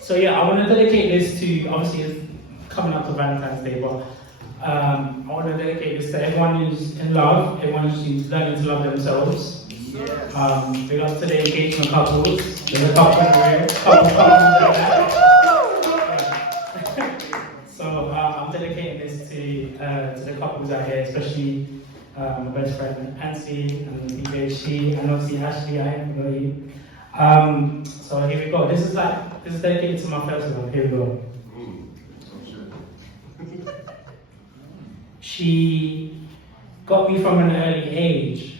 So yeah, I want to dedicate this to, obviously it's coming up to Valentine's Day, but I want to dedicate this to everyone who's in love, everyone who's learning to love themselves. Yes. Big up to the engagement couples. There's a couple in the room, couple like that. So I'm dedicating this to the couples out here, especially my best friend Nancy and DJ She, and obviously Ashley. I ain't forgot you. So here we go. This is dedicated to my first love. Here we go. She got me from an early age,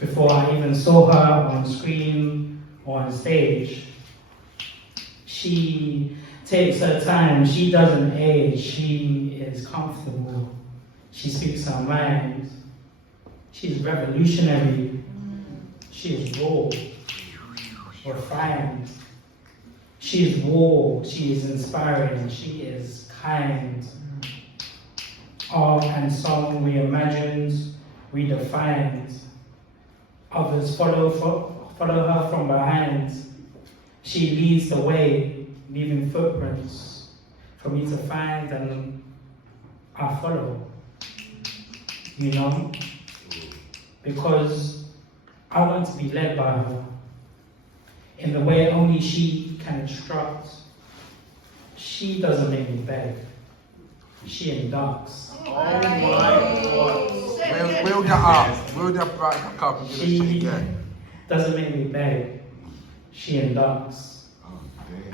before I even saw her on screen or on stage. She takes her time, she doesn't age, she is comfortable, she speaks her mind, she's revolutionary, she is raw, refined, she is warm, she is inspiring, she is kind. Art and song reimagined, redefined. Others follow her from behind. She leads the way, leaving footprints for me to find, and I follow. You know? Because I want to be led by her in the way only she can instruct. She doesn't make me beg. She inducts. Oh my God. Wheel that up. Wheel that back up and give it to again. Doesn't make me beg. She inducts.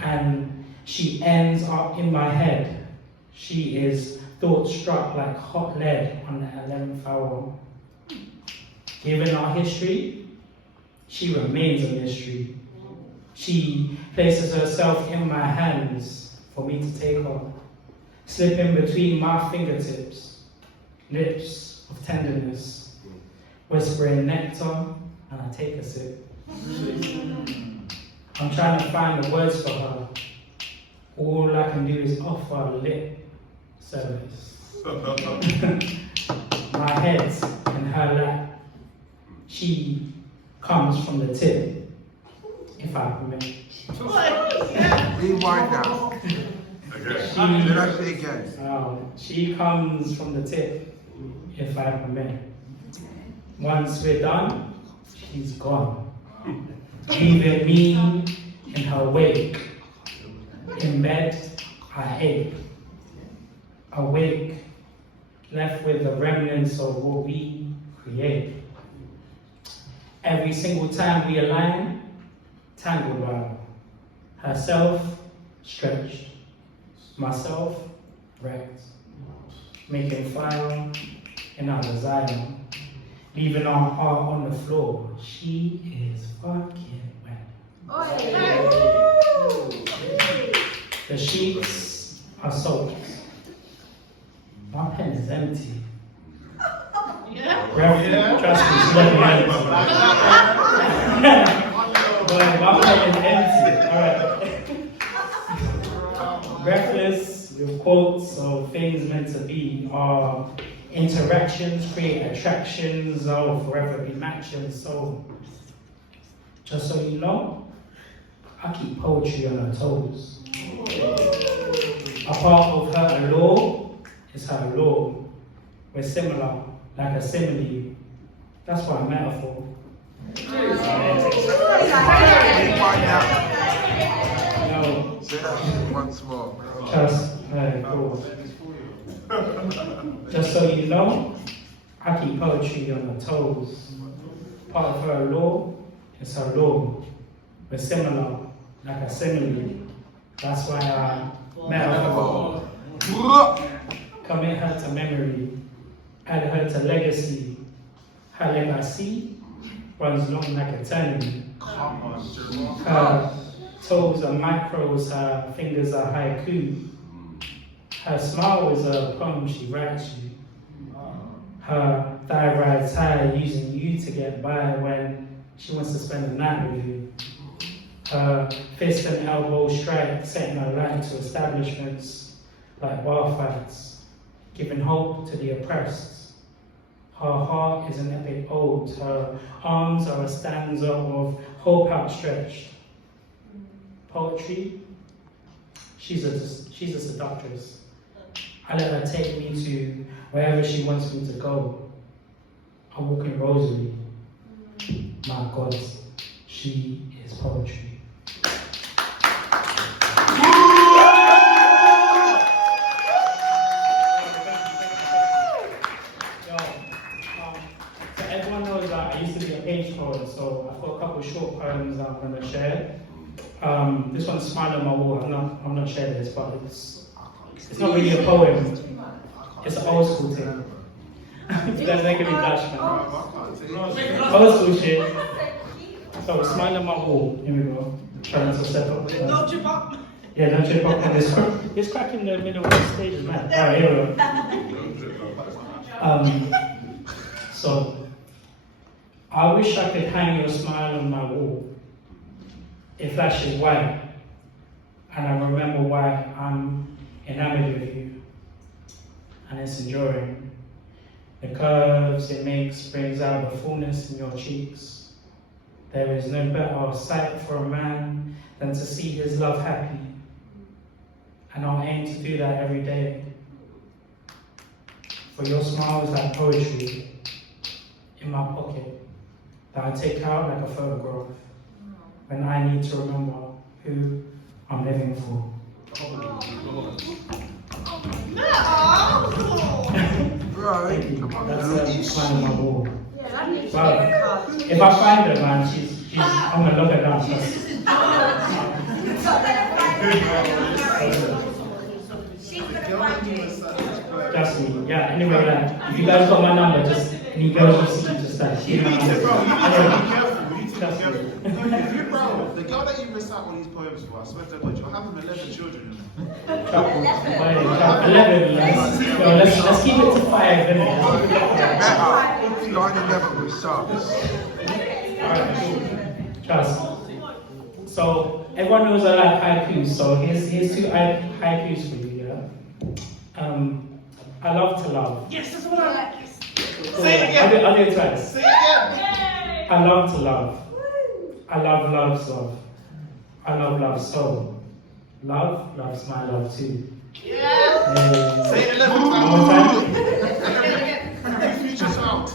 And she ends up in my head. She is thought struck like hot lead on the 11th hour. Given our history, she remains a mystery. She places herself in my hands for me to take her. Slipping between my fingertips, lips of tenderness, whispering nectar, and I take a sip. I'm trying to find the words for her. All I can do is offer lip service. My head's in her lap. She comes from the tip, if I permit. Rewind now. She comes from the tip, if I permit. Once we're done, she's gone, leaving me in her wake. In bed, I ache. Awake, left with the remnants of what we create. Every single time we align, tangled around. Herself stretched. Myself wrecked, making fire in our desire, leaving our heart on the floor. She is fucking wet. The sheets are soaked. My pen is empty. Trust me, it's looking empty. But my pen is empty. All right. Breathless with quotes of things meant to be. Our interactions create attractions, I'll forever be matching. So, just so you know, I keep poetry on her toes. A part of her allure is her allure. We're similar, like a simile. That's why metaphor. Say that once more. Just so you know, I keep poetry on her toes. Part of her law is her law. We're similar, like a simile. That's why I metaphor. Commit her to memory, add her to legacy. Her legacy runs long like eternity. Her toes are micros, her fingers are haiku. Her smile is a poem she writes you. Her thigh rides high, using you to get by when she wants to spend the night with you. Her fist and elbow strike, setting her light to establishments like bar fights, giving hope to the oppressed. Her heart is an epic ode. Her arms are a stanza of hope outstretched. poetry. She's a seductress. I let her take me to wherever she wants me to go. A walking rosary. My God, she is poetry. So everyone knows that I used to be a page poet, so I've got a couple of short poems that I'm going to share. This one's Smile on My Wall. I'm not sharing this, but it's not really a poem. It's an old school thing. You guys making me blush, man. Old school shit. So Smile on My Wall. Here we go. Trying to step up. Don't trip up. Yeah, don't trip up on this. It's crack in the middle of the stage, man. Alright, here we go. So, I wish I could hang your smile on my wall. It flashes white, and I remember why I'm enamored with you. And it's enduring. The curves it makes brings out the fullness in your cheeks. There is no better sight for a man than to see his love happy. And I'll aim to do that every day. For your smile is like poetry in my pocket that I take out like a photograph when I need to remember who I'm living for. Thank you. That's Smile on My Wall. Well, if I find her, man, I'm gonna look her down. Trust me. Yeah. Anyway, like, if you guys got my number, just any girls you see, just like, give me my number. The girl that you recite all these poems for, I swear to God, you'll have 11 children. 11. Let's keep it to 5, innit? Better. Starting 11 with subs. Alright, trust. So everyone knows I like haikus. So here's 2 haikus for you. Yeah. I love to love. Yes, that's what I like. Say it again. I'll do it twice. Say it again. I love to love. I love love's love. I love love so. Love loves my love too. Yeah. Say it 11 times. One more time. Future sound.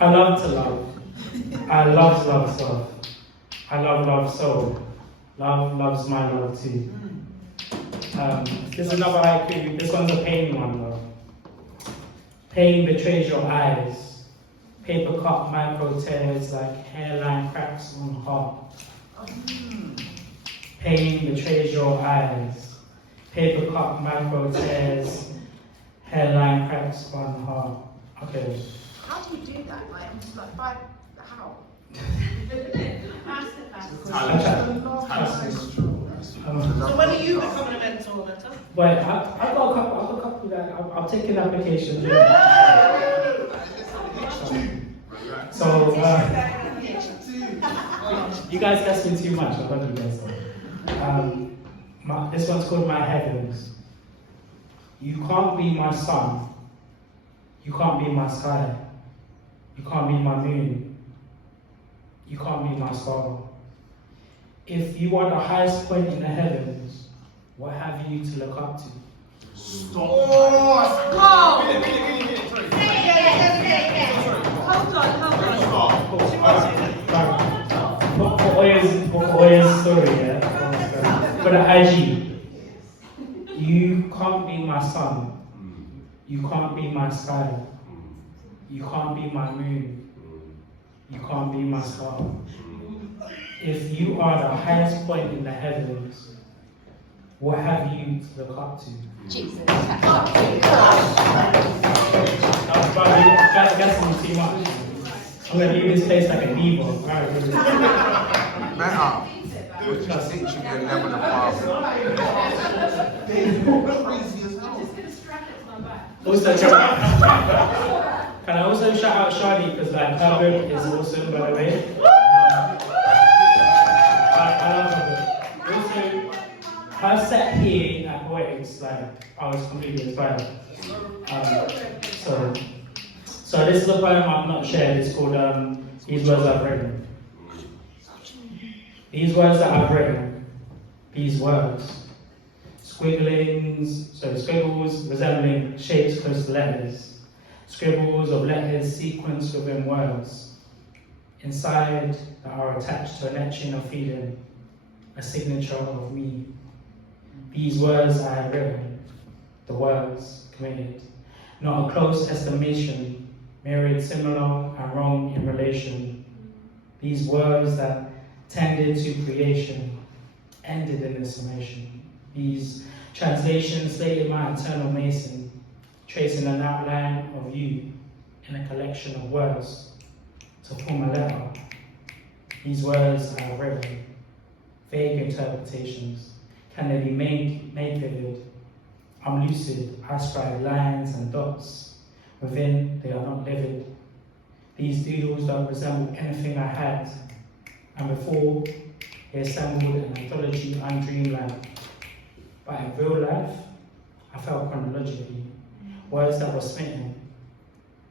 I love to love. I love love so. I love love so. Love loves my love too. There's another haiku. This one's a pain one though. Pain betrays your eyes. Paper cut micro tears like hairline cracks on heart. Pain betrays your eyes. Paper cut micro tears, hairline cracks on heart. Okay. How do you do that? Like, I'm just like, how? So when are you becoming a mentor, Meta? But I've got a couple that I'll take an application. So you guys ask me too much. I love you guys. This one's called My Heavens. You can't be my sun. You can't be my sky. You can't be my moon. You can't be my star. If you are the highest point in the heavens, what have you to look up to? Stop. Whoa! Sorry. For Oya's story, yeah? For the IG, you can't be my sun. You can't be my sky. You can't be my moon. You can't be my star. If you are the highest point in the heavens, what have you to look up to? Jesus. That's me too much. I'm going to leave this place like a diva. Better. We're just teaching you a level of power. Crazy as hell. Also, can I also shout out Shadi because like her book is awesome, by the way. I love her book. Also, her set here at Poetics, like I was completely inspired. So this is a poem I've not shared. It's called These Words I've Written. These words that I've written these words. Squiggles resembling shapes close to letters. Scribbles of letters sequenced within words. Inside that are attached to an etching of feeling, a signature of me. These words I have written, the words committed. Not a close estimation, mirrored similar and wrong in relation. These words that tended to creation, ended in the summation. These translations slated my eternal mason, tracing an outline of you in a collection of words to form a letter. These words I have written, vague interpretations. Can they be made vivid? I'm lucid, I scribe lines and dots. Within, they are not livid. These doodles don't resemble anything I had. And before, they assembled an anthology and dreamland. But in real life, I felt chronologically. Words that were smitten,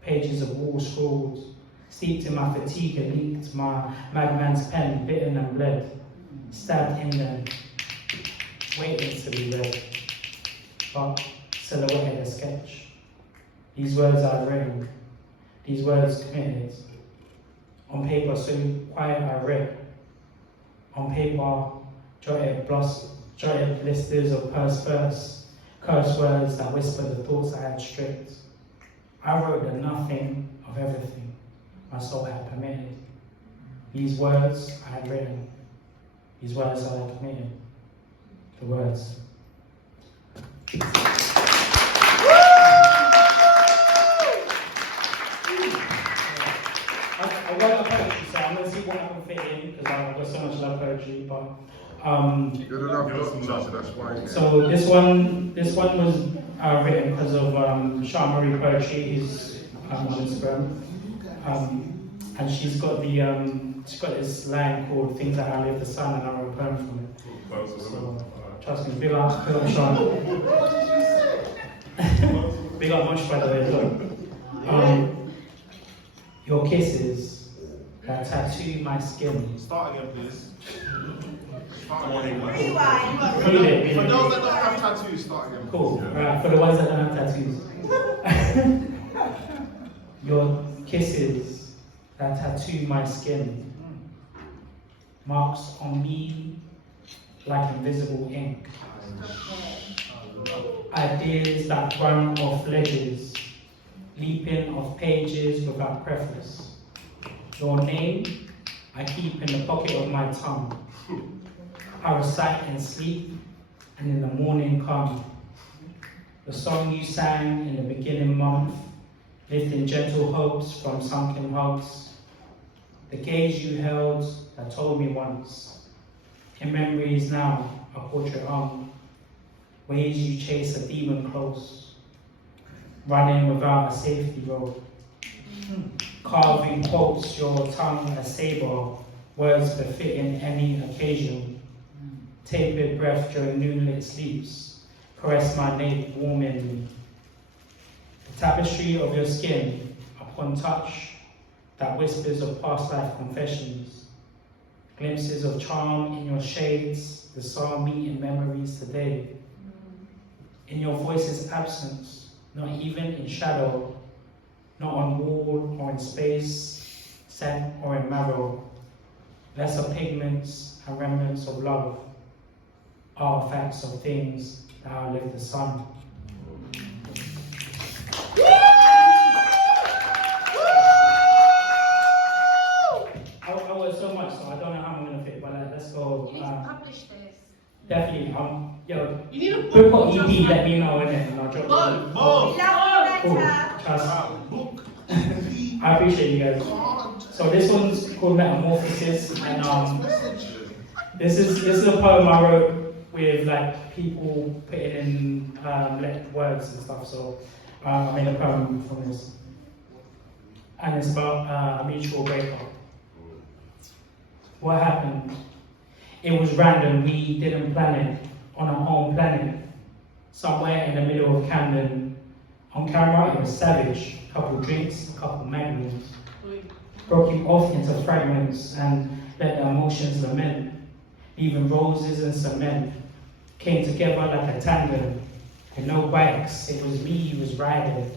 pages of wall scrawls, steeped in my fatigue and leaked my madman's pen, bitten and bled, stabbed in them, waiting to be read, but silhouetted a sketch. These words I've written, these words committed. On paper so quiet I read, on paper jotted blisters of curse words that whispered the thoughts I had stripped. I wrote the nothing of everything my soul had permitted. These words I had written, these words I had committed. The words. I wrote a poetry, so I'm going to see what I can fit in, because I've got so much love poetry, but Good enough, that's why. so this one was written because of Sean Marie Poetry, who's on Instagram, and she's got this line called "Things That Outlive the Sun," and I wrote a poem from it. So trust me, big up Sean. Big up Munch, by the way, as well. Your kisses that tattoo my skin. Start again, please. Start again. Rewind. Read it. For those that don't have tattoos, start again. Cool. Right, for the ones that don't have tattoos. Your kisses that tattoo my skin. Marks on me like invisible ink. Ideas that run off ledges, leaping off pages without preface. Your name I keep in the pocket of my tongue. I recite in sleep and in the morning come. The song you sang in the beginning month, lifting gentle hopes from sunken hugs. The gaze you held that told me once, in memories now, a portrait hung. Ways you chase a demon close, running without a safety rope. Carving quotes your tongue a saber, words befitting any occasion. Tapered breath during moonlit sleeps, caress my nape warmingly. The tapestry of your skin, upon touch, that whispers of past life confessions. Glimpses of charm in your shades, the psalm meeting memories today. In your voice's absence, not even in shadow, not on wall or in space, scent or in marrow. Lesser pigments and remnants of love, artifacts of things that outlive the sun. I work so much, so I don't know how I'm gonna fit, but let's go. You need to publish this. Definitely, yo, You need a quick book. EP, let me know innit, and I'll drop it. Both. Cool. Trust. Book. I appreciate you guys. So this one's called Metaphorest, and this is a poem I wrote with like people putting in words and stuff. So I made a poem from this, and it's about a mutual breakup. What happened? It was random. We didn't plan it on our own planet, somewhere in the middle of Camden. On camera, it was savage. A couple drinks, a couple magnums. Broke you off into fragments and let the emotions lament. leaving roses and cement. Came together like a tandem, with no bikes, it was me he was riding.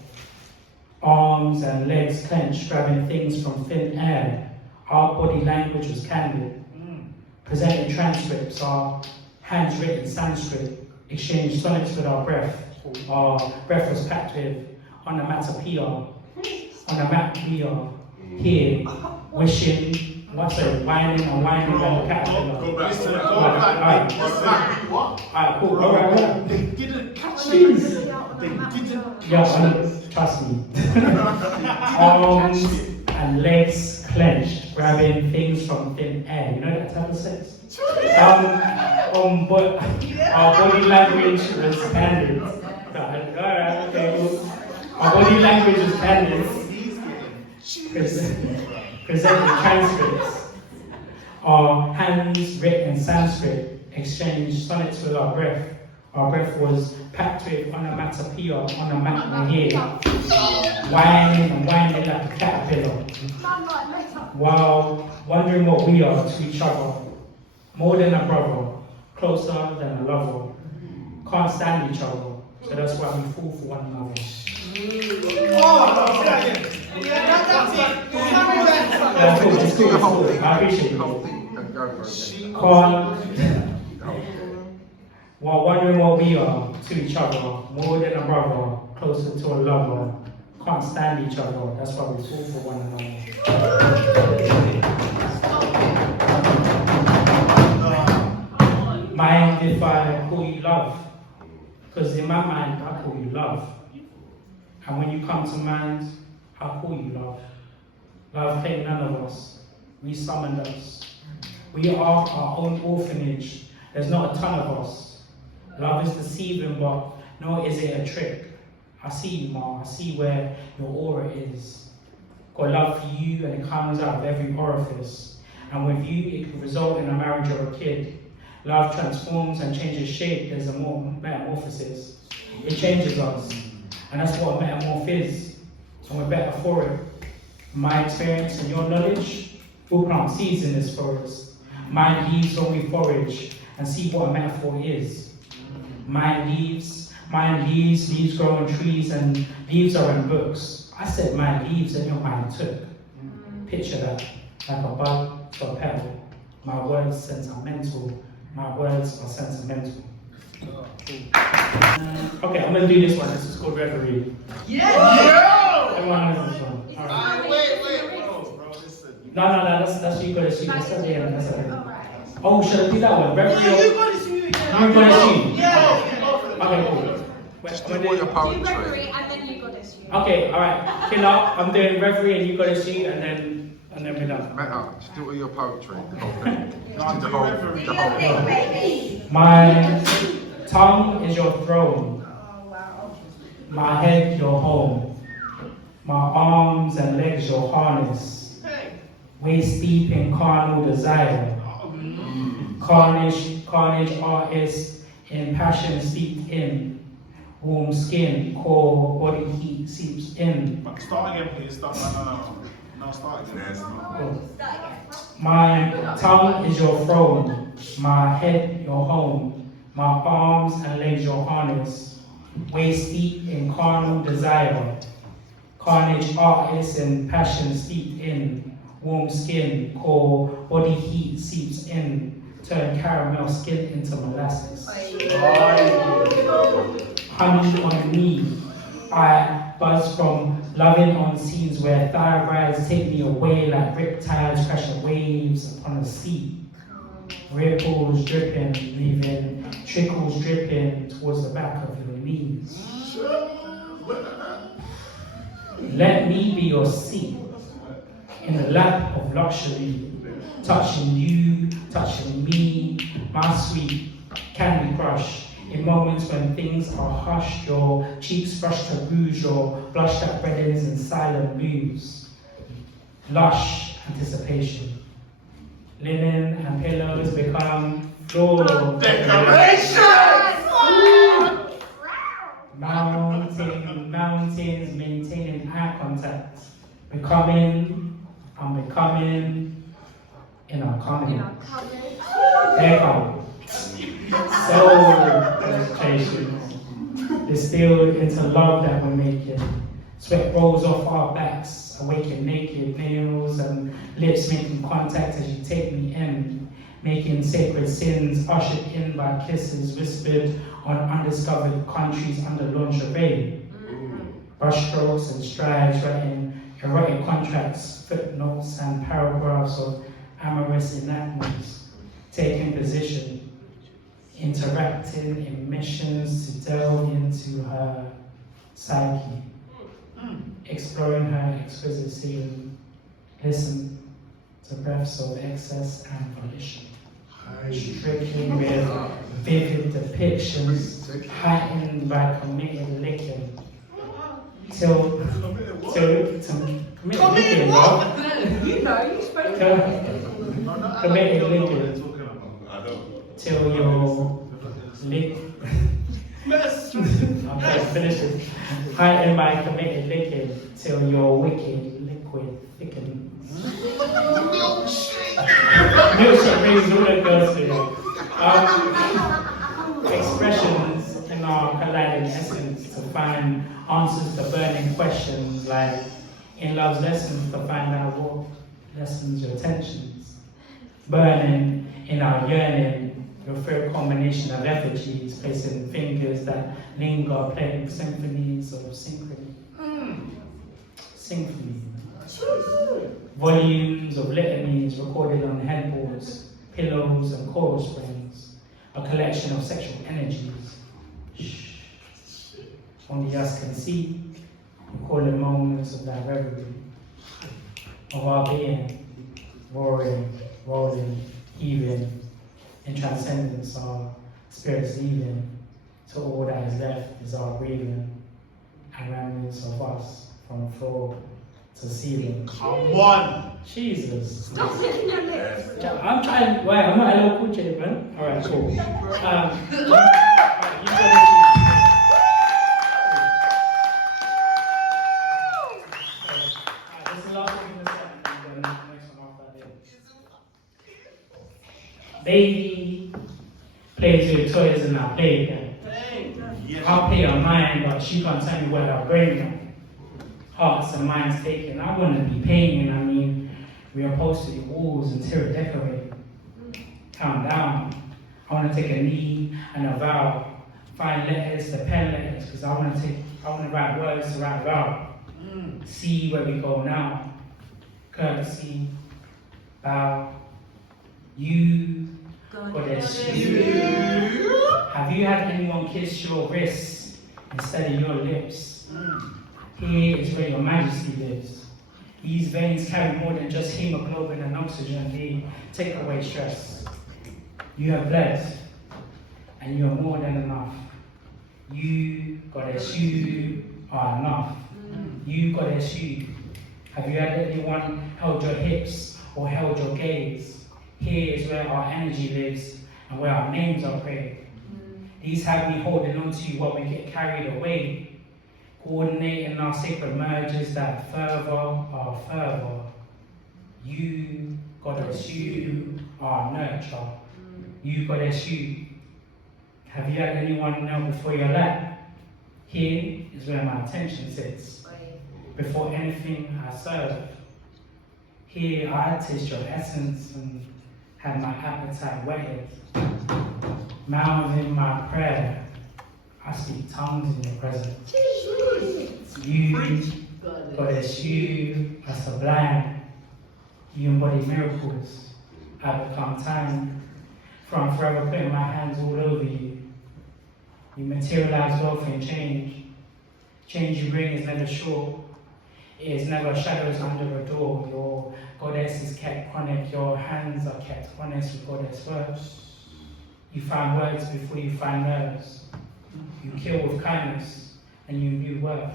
Arms and legs clenched, grabbing things from thin air. Our body language was candid. Presenting transcripts, our handwritten Sanskrit, exchanged sonnets with our breath. Our breath was packed with onomatopoeia, here, wishing, whining and whining like a caterpillar. Go back. Alright, cool. Alright. They didn't catch it. They didn't catch it. Trust me. Arms and legs clenched, grabbing things from thin air. You know that type of sex? But our body language was candid. Alright, okay, cool. Our body language was candid. Presenting transcripts. Our hands written Sanskrit, exchanged sonnets with our breath. Our breath was packed with onomatopoeia on a mat here, whining and whining like a caterpillar, while wondering what we are to each other. More than a brother, closer than a lover. Can't stand each other, so that's why we fall for one another. It's cool. I appreciate it. While wondering what we are to each other, more than a brother, closer to a lover, can't stand each other, that's why we fall for one another. Mind if I call you love, because in my mind I call you love, and when you come to mind, I call you love. Love claimed none of us, we summoned us. We are our own orphanage, there's not a ton of us. Love is deceiving, but no, is it a trick? I see you, Ma. I see where your aura is. Got love for you, and it comes out of every orifice. And with you, it can result in a marriage or a kid. Love transforms and changes shape. There's a more metamorphosis. It changes us, and that's what a metamorph is. And we're better for it. My experience and your knowledge, we'll plant seeds in this forest. Mine leaves when we forage and see what a metaphor is. Mine leaves, leaves grow on trees, and leaves are in books. I said mine leaves and your mind took. Picture that, like a bud to a petal. My words sentimental, my words are sentimental. Okay, I'm gonna do this one. This is called Reverie. Yeah! Everyone knows this one. All right. Wait, bro, listen. No, that's you gotta shoot. That's at the end. That's at the end. Oh, should I do that one? Reverie. No, you got to shoot again. You gonna shoot? Yeah. Okay, cool. Just do all your poetry. Do Reverie and then you got this. Okay, alright. Killer, I'm doing Reverie and you got to shoot, and then we're done. Meta, just do all your poetry. The whole thing. No, Just do do the whole thing. My tongue is your throne. Oh, wow. My head your home. My arms and legs your harness. Waist deep in carnal desire. Carnage artist in passion steeped in. Warm skin, core, body heat seeps in. Start again, please. No, start again. Cool. My tongue is your throne. My head your home. My arms and legs your harness. Waist deep in carnal desire. Carnage artist in passion steeped in. Warm skin, core, body heat seeps in. Turn caramel skin into molasses. Honey on me, I buzz from loving on scenes where thyroids take me away like riptides crashing waves upon a sea. Ripples dripping, leaving trickles dripping towards the back of your knees. Let me be your seat in the lap of luxury, touching you, touching me, my sweet candy crush. In moments when things are hushed, your cheeks brush to bruise, your blush that reddens in silent moves. Lush anticipation. Linen and pillows become floral decorations. Mountains maintaining eye contact. I'm becoming in our comedy. In our cupboard. There come. Soul concentrations distilled into love that we're making. Sweat rolls off our backs, awaken naked, nails and lips making contact as you take me in, making sacred sins ushered in by kisses whispered on undiscovered countries under lingerie. Brushstrokes and strides writing erotic contracts, footnotes and paragraphs of amorous enactments, taking position, interacting in missions to delve into her psyche, exploring her exquisite scene, listen to breaths of excess and volition, stricken with vivid depictions, heightened by committed licking, till committed licking, bro. You know, you spoke Committed licking till you're lick. I'm finishing. Heightened by committed licking till your wicked liquid thickens. Milkshake brings all the girls to you. Expressions in our colliding essence to find answers to burning questions, like in love's lessons to find out what lessons your attentions. Burning in our yearning, your favorite combination of effigies, placing fingers that linger, playing symphonies of synchrony. Symphony. Volumes of litanies recorded on headboards, pillows and coral springs, a collection of sexual energies. Only us can see, we call it moments of that reverie, of our being, roaring, rolling, heaving, in transcendence, our spirits leaving, so all that is left is our breathing, and remnants of us from floor to ceiling. Come on! Jesus. Stop licking your lips. I'm trying, wait, I'm not a little cool chick, man. Alright, cool. You this is the last one in the set, and then the next one after that. Baby plays with toys in our playpen. I'll play on mine, but she can't tell me where her brain is. Hearts and minds taken. I wouldn't be paying, I mean, we are posted the walls and interior decorating. Calm down. I want to take a knee and a vow. Find letters, the pen letters, because I want to write words to write about. See where we go now. Courtesy, bow. You, goddess, you. Have you had anyone kiss your wrists instead of your lips? Here is where your majesty lives. These veins carry more than just hemoglobin and oxygen. They take away stress. You have bled, and you are more than enough. You, goddess, you are enough. You, goddess, you. Have you had anyone held your hips or held your gaze? Here is where our energy lives and where our names are prayed. These have me holding on to you while we get carried away. Coordinating our sacred merges that fervor our fervor. You, goddess, you are nurture. You, goddess, you. Have you had anyone kneel before your lap? Here is where my attention sits. Before anything I serve. Here I taste your essence and have my appetite whetted. Mouthing my prayer, I speak tongues in your presence. You, goddess, you are sublime. You embody miracles. I become time. From forever putting my hands all over you. You materialize wealth and change. Change you bring is never short. It is never shadows under a door. Your goddess is kept chronic. Your hands are kept honest with goddess words. You find words before you find nerves. You kill with kindness and you view worth.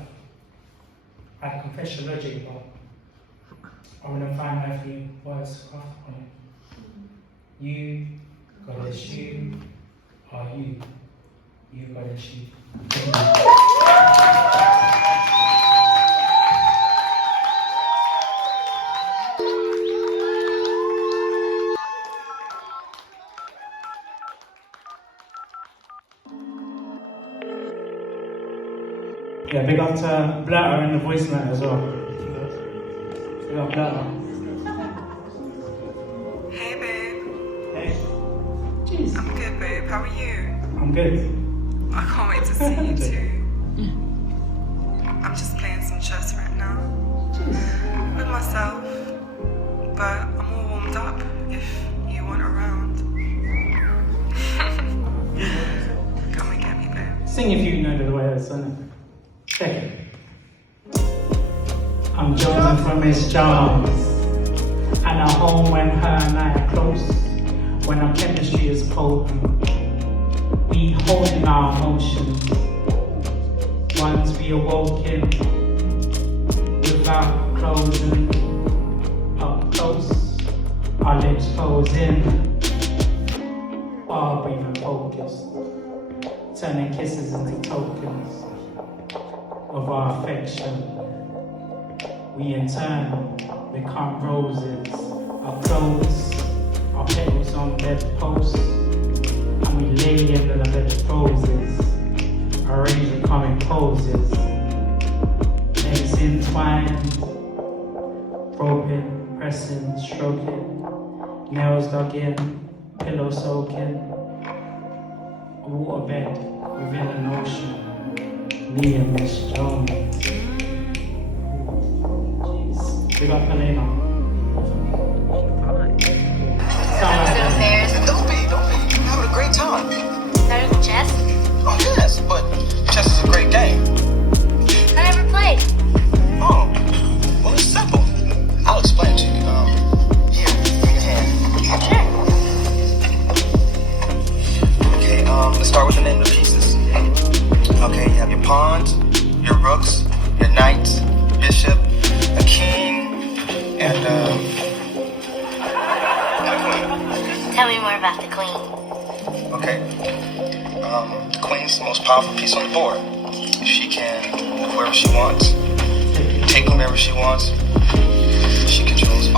I confess your logic, but I wouldn't find earthly words off on it. You, goddess, you are you. You, goddess, you. Yeah, big up to Blatter in the voice note as well. Big up Blatter. Hey babe, Hey. Jeez. I'm good babe, how are you? I'm good. I can't wait to see you too. I'm just playing some chess right now with myself, but I'm all warmed up if you want around. Come and get me babe. Sing if you know the words, innit? Check it. I'm Jones from Miss Jones, and a home when her and I are close. When our chemistry is potent, we holding our emotions. Once we awoken, without closing, up close, our lips closing, while breathing focused, turning kisses into tokens of our affection. We in turn become roses, our clothes, our petals on bedposts, and we lay under the bed of roses, arrange the common poses, legs entwined, groping, pressing, stroking, nails dug in, pillow soaking, a waterbed within an ocean, me and Miss Jones. Jeez, big up Helena. Sound like that. Don't be. You're having a great time. Better than chess? Oh, yes, but chess is a great game. I never played. Oh, well, it's simple. I'll explain to you. Here, give me your hand. Sure. Okay, let's start with the name of the pieces. Okay, you have your pawns, your rooks, your knights, bishop, a king, and a queen. Tell me more about the queen. Okay. The queen's the most powerful piece on the board. She can move wherever she wants, take whomever she wants. She controls